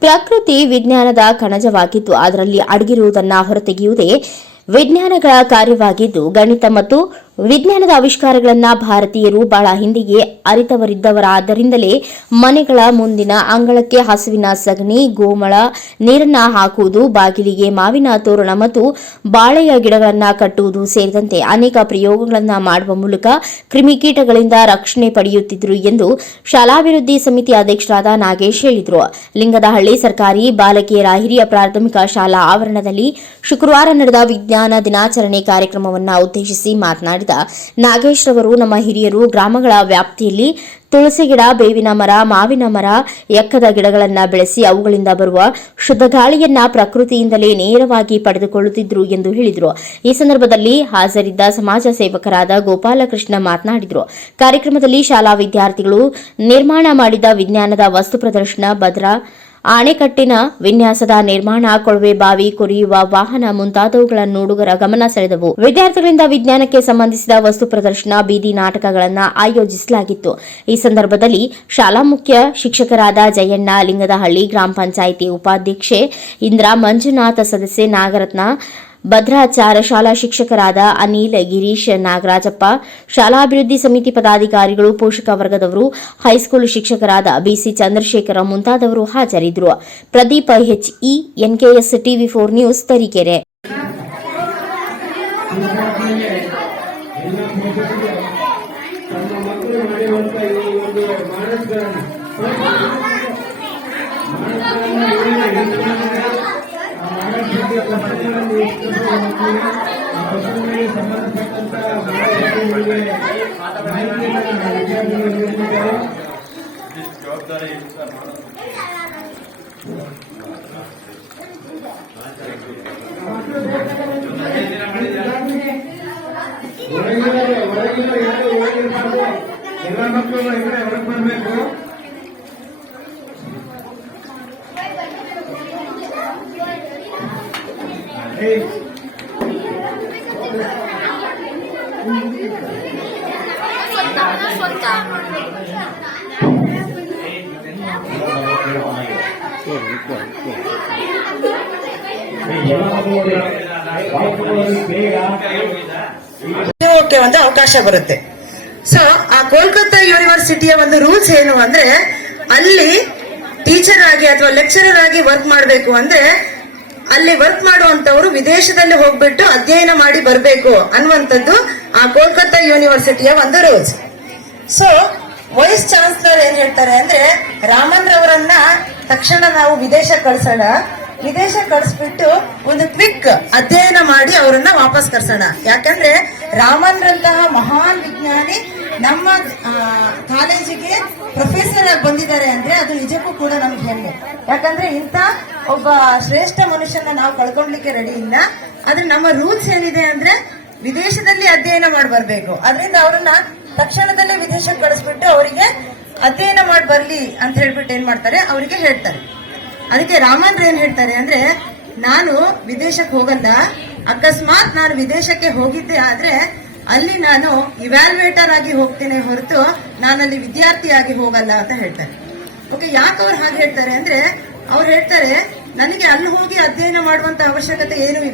ಪ್ರಕೃತಿ ವಿಜ್ಞಾನದ ಕಣಜವಾಗಿದ್ದು ಅದರಲ್ಲಿ ಅಡಗಿರುವುದನ್ನು ಹೊರತೆಗೆಯುವುದೇ ವಿಜ್ಞಾನಗಳ ಕಾರ್ಯವಾಗಿದ್ದು ಗಣಿತ ಮತ್ತು ವಿಜ್ಞಾನದ ಆವಿಷ್ಕಾರಗಳನ್ನು ಭಾರತೀಯರು ಬಹಳ ಹಿಂದೆಯೇ ಅರಿತವರಿದ್ದವರಾದ್ದರಿಂದಲೇ ಮನೆಗಳ ಮುಂದಿನ ಅಂಗಳಕ್ಕೆ ಹಸುವಿನ ಸಗಣಿ, ಗೋಮಳ, ನೀರನ್ನ ಹಾಕುವುದು, ಬಾಗಿಲಿಗೆ ಮಾವಿನ ತೋರಣ ಮತ್ತು ಬಾಳೆಯ ಗಿಡಗಳನ್ನು ಕಟ್ಟುವುದು ಸೇರಿದಂತೆ ಅನೇಕ ಪ್ರಯೋಗಗಳನ್ನು ಮಾಡುವ ಮೂಲಕ ಕ್ರಿಮಿಕೀಟಗಳಿಂದ ರಕ್ಷಣೆ ಪಡೆಯುತ್ತಿದ್ದರು ಎಂದು ಶಾಲಾಭಿವೃದ್ಧಿ ಸಮಿತಿ ಅಧ್ಯಕ್ಷರಾದ ನಾಗೇಶ್ ಹೇಳಿದರು. ಲಿಂಗದಹಳ್ಳಿ ಸರ್ಕಾರಿ ಬಾಲಕಿಯರ ಹಿರಿಯ ಪ್ರಾಥಮಿಕ ಶಾಲಾ ಆವರಣದಲ್ಲಿ ಶುಕ್ರವಾರ ನಡೆದ ವಿಜ್ಞಾನ ದಿನಾಚರಣೆ ಕಾರ್ಯಕ್ರಮವನ್ನು ಉದ್ದೇಶಿಸಿ ಮಾತನಾಡಿದ ನಾಗೇಶ್ ರವರು ನಮ್ಮ ಹಿರಿಯರು. ಗ್ರಾಮಗಳ ವ್ಯಾಪ್ತಿಯಲ್ಲಿ ತುಳಸಿ ಗಿಡ, ಬೇವಿನ ಮರ, ಮಾವಿನ ಮರ, ಎಕ್ಕದ ಗಿಡಗಳನ್ನು ಬೆಳೆಸಿ ಅವುಗಳಿಂದ ಬರುವ ಶುದ್ಧ ಗಾಳಿಯನ್ನ ಪ್ರಕೃತಿಯಿಂದಲೇ ನೇರವಾಗಿ ಪಡೆದುಕೊಳ್ಳುತ್ತಿದ್ದರು ಎಂದು ಹೇಳಿದರು. ಈ ಸಂದರ್ಭದಲ್ಲಿ ಹಾಜರಿದ್ದ ಸಮಾಜ ಸೇವಕರಾದ ಗೋಪಾಲಕೃಷ್ಣ ಮಾತನಾಡಿದರು. ಕಾರ್ಯಕ್ರಮದಲ್ಲಿ ಶಾಲಾ ವಿದ್ಯಾರ್ಥಿಗಳು ನಿರ್ಮಾಣ ಮಾಡಿದ ವಿಜ್ಞಾನದ ವಸ್ತು ಪ್ರದರ್ಶನ, ಭದ್ರಾ ಅಣೆಕಟ್ಟಿನ ವಿನ್ಯಾಸದ ನಿರ್ಮಾಣ, ಕೊಳವೆ ಬಾವಿ ಕುರಿಯುವ ವಾಹನ ಮುಂತಾದವುಗಳನ್ನು ಹುಡುಗರ ಗಮನ ಸೆಳೆದವು. ವಿದ್ಯಾರ್ಥಿಗಳಿಂದ ವಿಜ್ಞಾನಕ್ಕೆ ಸಂಬಂಧಿಸಿದ ವಸ್ತು ಪ್ರದರ್ಶನ, ಬೀದಿ ನಾಟಕಗಳನ್ನು ಆಯೋಜಿಸಲಾಗಿತ್ತು. ಈ ಸಂದರ್ಭದಲ್ಲಿ ಶಾಲಾ ಮುಖ್ಯ ಶಿಕ್ಷಕರಾದ ಜಯಣ್ಣ ಲಿಂಗದಹಳ್ಳಿ, ಗ್ರಾಮ ಪಂಚಾಯಿತಿ ಉಪಾಧ್ಯಕ್ಷೆ ಇಂದ್ರ ಮಂಜುನಾಥ, ಸದಸ್ಯೆ ನಾಗರತ್ನ ಭದ್ರಾಚಾರ ಶಾಲಾ ಶಿಕ್ಷಕರಾದ ಅನಿಲ್, ಗಿರೀಶ್ ನಾಗರಾಜಪ್ಪ, ಶಾಲಾಭಿವೃದ್ಧಿ ಸಮಿತಿ ಪದಾಧಿಕಾರಿಗಳು, ಪೋಷಕ ವರ್ಗದವರು, ಹೈಸ್ಕೂಲ್ ಶಿಕ್ಷಕರಾದ ಬಿಸಿ ಚಂದ್ರಶೇಖರ ಮುಂತಾದವರು ಹಾಜರಿದ್ದರು. Pradeep HE, NKS TV four news Tarikere. ನೀಡಿದ್ದಾರೆ ಹೊರಗಿನ ಹೊರಗಿನ ಯಾರು ಹೋಗಿರ್ಬಾರ್ದು ಎಲ್ಲ ಮಕ್ಕಳು ಹೊರಗಡೆ ಹೊರಗೆ ಬರಬೇಕು ಒಂದು ಅವಕಾಶ ಬರುತ್ತೆ. ಸೊ ಆ ಕೋಲ್ಕತ್ತಾ ಯೂನಿವರ್ಸಿಟಿಯ ಒಂದು ರೂಲ್ಸ್ ಏನು ಅಂದ್ರೆ ಅಲ್ಲಿ ಟೀಚರ್ ಆಗಿ ಅಥವಾ ಲೆಕ್ಚರರ್ ಆಗಿ ವರ್ಕ್ ಮಾಡಬೇಕು ಅಂದ್ರೆ ಅಲ್ಲಿ ವರ್ಕ್ ಮಾಡುವಂತವರು ವಿದೇಶದಲ್ಲಿ ಹೋಗ್ಬಿಟ್ಟು ಅಧ್ಯಯನ ಮಾಡಿ ಬರಬೇಕು ಅನ್ನುವಂಥದ್ದು ಆ ಕೋಲ್ಕತ್ತಾ ಯೂನಿವರ್ಸಿಟಿಯ ಒಂದು ರೂಲ್ಸ್. ಸೊ ವೈಸ್ ಚಾನ್ಸಲರ್ ಏನ್ ಹೇಳ್ತಾರೆ ಅಂದ್ರೆ ರಾಮನ್ ರವರನ್ನ ತಕ್ಷಣ ನಾವು ವಿದೇಶ ಕಳ್ಸೋಣ. ವಿದೇಶ ಕಳಿಸ್ಬಿಟ್ಟು ಒಂದು ಕ್ವಿಕ್ ಅಧ್ಯಯನ ಮಾಡಿ ಅವರನ್ನ ವಾಪಸ್ ಕರ್ಸೋಣ. ಯಾಕಂದ್ರೆ ರಾಮನ್ರಂತಹ ಮಹಾನ್ ವಿಜ್ಞಾನಿ ನಮ್ಮ ಕಾಲೇಜಿಗೆ ಪ್ರೊಫೆಸರ್ ಬಂದಿದ್ದಾರೆ ಅಂದ್ರೆ ಅದು ನಿಜಕ್ಕೂ ಕೂಡ ನಮ್ಗೆ ಹೆಮ್ಮೆ. ಯಾಕಂದ್ರೆ ಇಂಥ ಒಬ್ಬ ಶ್ರೇಷ್ಠ ಮನುಷ್ಯನ ನಾವು ಕಳ್ಕೊಳ್ಲಿಕ್ಕೆ ರೆಡಿ ಇಲ್ಲ. ಆದ್ರೆ ನಮ್ಮ ರೂಲ್ಸ್ ಏನಿದೆ ಅಂದ್ರೆ ವಿದೇಶದಲ್ಲಿ ಅಧ್ಯಯನ ಮಾಡಿ ಬರ್ಬೇಕು. ಅದರಿಂದ ಅವರನ್ನ ತಕ್ಷಣದಲ್ಲೇ ವಿದೇಶಕ್ಕೆ ಕಳಿಸ್ಬಿಟ್ಟು ಅವರಿಗೆ ಅಧ್ಯಯನ ಮಾಡಿ ಬರ್ಲಿ ಅಂತ ಹೇಳ್ಬಿಟ್ಟು ಏನ್ ಮಾಡ್ತಾರೆ? ಅವರಿಗೆ ಹೇಳ್ತಾರೆ. ಅದಕ್ಕೆ ರಾಮನ್ರು ಏನ್ ಹೇಳ್ತಾರೆ ಅಂದ್ರೆ, ನಾನು ವಿದೇಶಕ್ಕೆ ಹೋಗಲ್ಲ. ಅಕಸ್ಮಾತ್ ನಾನು ವಿದೇಶಕ್ಕೆ ಹೋಗಿದ್ದೆ ಆದ್ರೆ ಅಲ್ಲಿ ನಾನು ಇವ್ಯಾಲ್ಯುವೇಟರ್ ಆಗಿ ಹೋಗ್ತೇನೆ ಹೊರತು ನಾನಲ್ಲಿ ವಿದ್ಯಾರ್ಥಿಯಾಗಿ ಹೋಗಲ್ಲ ಅಂತ ಹೇಳ್ತಾರೆ. ಓಕೆ ಯಾಕೆ ಅವ್ರು ಹಾಗೆ ಹೇಳ್ತಾರೆ ಅಂದ್ರೆ, ಅವ್ರು ಹೇಳ್ತಾರೆ, ನನಗೆ ಅಲ್ಲಿ ಹೋಗಿ ಅಧ್ಯಯನ ಮಾಡುವಂತ ಅವಶ್ಯಕತೆ ಏನೂ ಇಲ್ಲ.